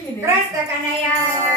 Krishna Kanaiya